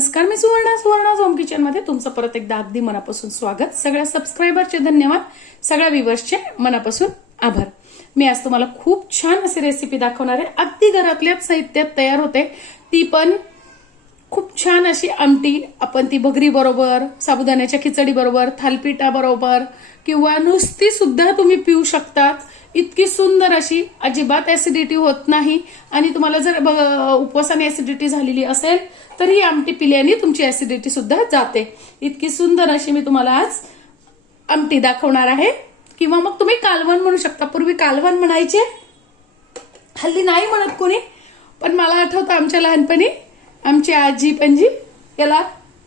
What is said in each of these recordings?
नमस्कार मी सुवर्णा सुवर्णा होम किचनमध्ये तुमचं परत एकदा अगदी मनापासून स्वागत. सगळ्या सबस्क्रायबरचे धन्यवाद. सगळ्या व्हिवर्सचे मनापासून आभार. मी आज तुम्हाला खूप छान अशी रेसिपी दाखवणार आहे. अगदी घरातल्याच साहित्यात तयार होते. ती पण खूप छान अशी आमटी आपण ती भगरी बरोबर साबुदाण्याच्या खिचडी बरोबर थालपिठा बरोबर किंवा नुसती सुद्धा तुम्ही पिऊ शकतात. इतकी सुंदर अशी अजिबात ऍसिडिटी होत नाही. आणि तुम्हाला जर ब- उपवासाने ऍसिडिटी झालेली असेल तर ही आमटी पिल्याने तुमची ऍसिडिटी सुद्धा जाते. इतकी सुंदर अशी मी तुम्हाला आज आमटी दाखवणार आहे. किंवा मग तुम्ही कालवण म्हणू शकता. पूर्वी कालवण म्हणायचे. हल्ली नाही म्हणत कोणी. पण मला आठवतं आमच्या लहानपणी आमची आजी पणजी याला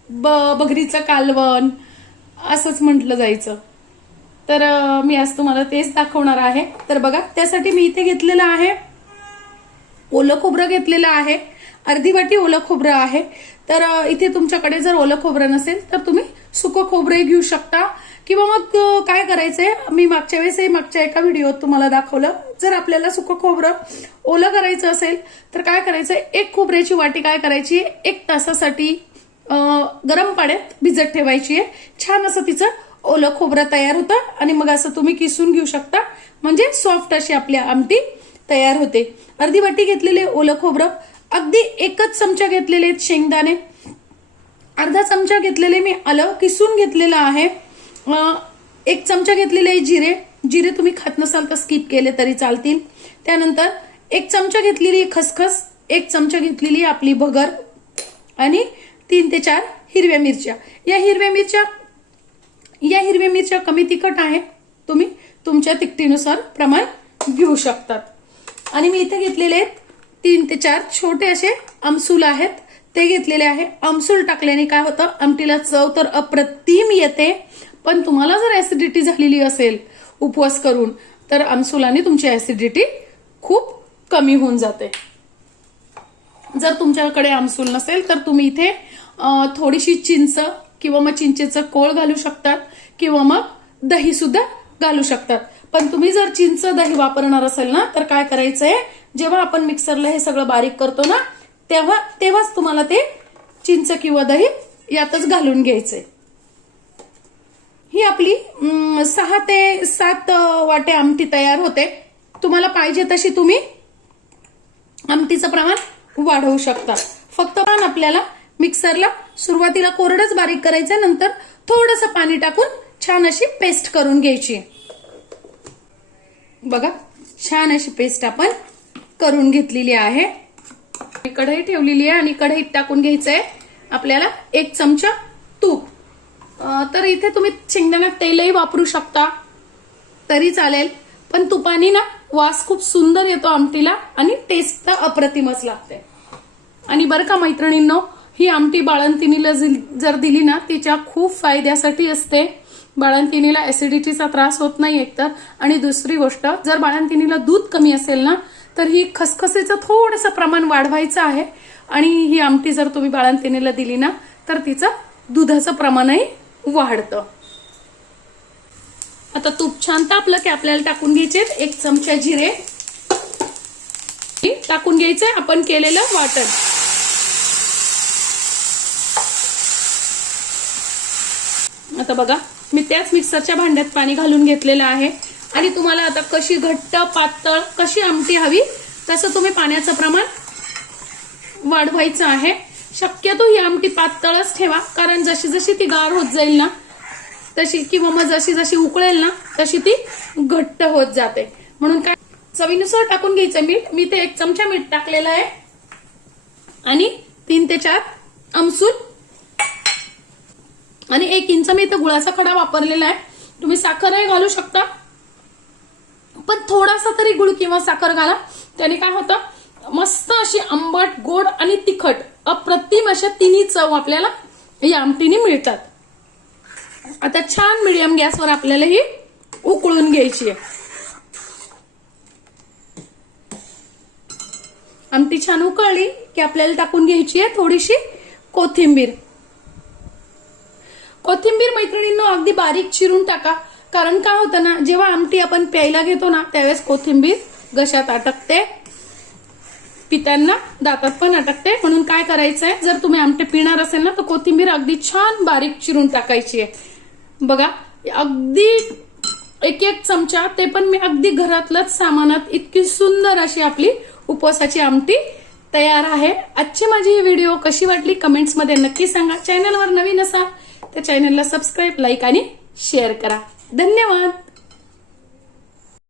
ब बगरीचं कालवण असंच म्हटलं जायचं. तर मी आज तुम्हाला तेच दाखवणार आहे. तर बघा त्यासाठी मी इथे घेतलेलं आहे. ओलं खोबरं घेतलेलं आहे. अर्धी वाटी ओलं खोबरं आहे. तर इथे तुमच्याकडे जर ओलं खोबरं नसेल तर तुम्ही सुकं खोबरंही घेऊ शकता. किंवा मग काय करायचंय मी मागच्या वेळेसही मागच्या एका व्हिडिओत तुम्हाला दाखवलं. जर आपल्याला सुकं खोबरं ओलं करायचं असेल तर काय करायचंय एक खोबऱ्याची वाटी काय करायची एक तासासाठी गरम पाण्यात भिजत ठेवायची आहे. छान असं तिचं ओलं खोबरं तयार होतं आणि मग असं तुम्ही किसून घेऊ शकता. म्हणजे सॉफ्ट अशी आपली आमटी तयार होते. अर्धी वाटी घेतलेले ओलं खोबरं अगदी एकच चमचा घेतलेले आहेत शेंगदाणे अर्धा चमचा घेतलेले मी आलं किसून घेतलेलं आहे. एक चमचा घेतलेले आहे जिरे जिरे तुम्ही खात नसाल तर स्किप केले तरी चालतील. त्यानंतर एक चमचा घेतलेली खसखस एक चमचा घेतलेली आपली भगर आणि तीन ते चार हिरव्या मिरच्या. या हिरव्या मिरच्या या हिरव्या मिरच्या कमी तिखट आहे. तुम्ही तुमच्या तिखटीनुसार प्रमाण घेऊ शकतात. आणि मी इथे घेतलेले आहेत तीन ते चार छोटे असे आमसूल आहेत. ते घेतलेले आहे. आमसूल टाकल्याने काय होतं? आमटीला चव तर अप्रतिम येते. पण तुम्हाला जर ऍसिडिटी झालेली असेल उपवास करून तर आमसुलाने तुमची ऍसिडिटी खूप कमी होऊन जाते. जर तुमच्याकडे आमसूल नसेल तर तुम्ही इथे थोडीशी चिंच किंवा मग चिंचेचं कोळ घालू शकतात किंवा मग दही सुद्धा घालू शकतात. पण तुम्ही जर चिंच दही वापरणार असेल ना तर काय करायचंय? जेव्हा आपण मिक्सरला हे सगळं बारीक करतो ना तेव्हा तेव्हाच तुम्हाला ते चिंच किंवा दही यातच घालून घ्यायचंय. ही आपली सहा ते सात वाटे आमटी तयार होते. तुम्हाला पाहिजे तशी तुम्ही आमटीचं प्रमाण वाढवू शकता. फक्त पण आपल्याला मिक्सरला सुरुवातीला कोरडच बारीक करायचं नंतर थोडंसं पाणी टाकून छान अशी पेस्ट करून घ्यायची. बघा छान अशी पेस्ट आपण करून घेतलेली आहे. कढई ठेवलेली आहे आणि कढईत टाकून घ्यायचंय आपल्याला एक चमचा तूप. तर इथे तुम्ही शेंगदाण्यात तेलही वापरू शकता. तरी चालेल. पण तुपाने ना वास खूप सुंदर येतो आमटीला आणि टेस्ट तर अप्रतिमच लागते. आणि बरं का मैत्रिणींनो ही आमटी बाळंतिणीला जर दिली ना तिच्या खूप फायद्यासाठी असते. बाळंतिणीला ऍसिडिटीचा त्रास होत नाही एकतर. आणि दुसरी गोष्ट जर बाळंतिणीला दूध कमी असेल ना तर ही खसखसीचं थोडंसं प्रमाण वाढवायचं आहे. आणि ही आमटी जर तुम्ही बाळंतिणीला दिली ना तर तिचं दुधाचं प्रमाणही वाढतं. आता तूप छान तापलं की आपल्याला टाकून घ्यायचे एक चमचा जिरे. टाकून घ्यायचंय आपण केलेलं वाटण. आता बघा मी त्याच मिक्सरच्या भांड्यात पाणी घालून घेतलेलं आहे. आणि तुम्हाला आता कशी घट्ट पातळ कशी आमटी हवी तसं तुम्ही पाण्याचं प्रमाण वाढवायचं आहे. शक्यतो ही आमटी पातळच ठेवा कारण जशी जशी ती गार होत जाईल ना तशी किंवा मग जशी जशी उकळेल ना तशी ती घट्ट होत जाते. म्हणून काय चवीनुसार टाकून घ्यायचं मीठ. मी ते एक चमचा मीठ टाकलेलं आहे. आणि तीन ते चार आमसूल आणि एक इंच मी इथे गुळाचा खडा वापरलेला आहे. तुम्ही साखरही घालू शकता. पण थोडासा तरी गुळ किंवा साखर घाला. त्याने काय होतं? मस्त अशी आंबट गोड आणि तिखट अप्रतिम अशा तिन्ही चव आपल्याला या आमटीने मिळतात. आता छान मिडियम गॅसवर आपल्याला ही उकळून घ्यायची आहे. आमटी छान उकळली की आपल्याला टाकून घ्यायची आहे थोडीशी कोथिंबीर. कोथिंबीर मैत्रिणींनो अगदी बारीक चिरून टाका. कारण काय होतं ना जेव्हा आमटी आपण प्यायला घेतो ना त्यावेळेस कोथिंबीर घशात अटकते. पित्यांना दातात पण अटकते. म्हणून काय करायचं आहे जर तुम्ही आमटे पिणार असेल ना तर कोथिंबीर अगदी छान बारीक चिरून टाकायची आहे. बघा अगदी एक एक चमचा ते पण मी अगदी घरातलंच सामानात इतकी सुंदर अशी आपली उपवासाची आमटी तयार आहे. आजची माझी ही व्हिडिओ कशी वाटली कमेंट्समध्ये नक्की सांगा. चॅनलवर नवीन असाल त्या चॅनलला सबस्क्राईब लाईक आणि शेअर करा. धन्यवाद!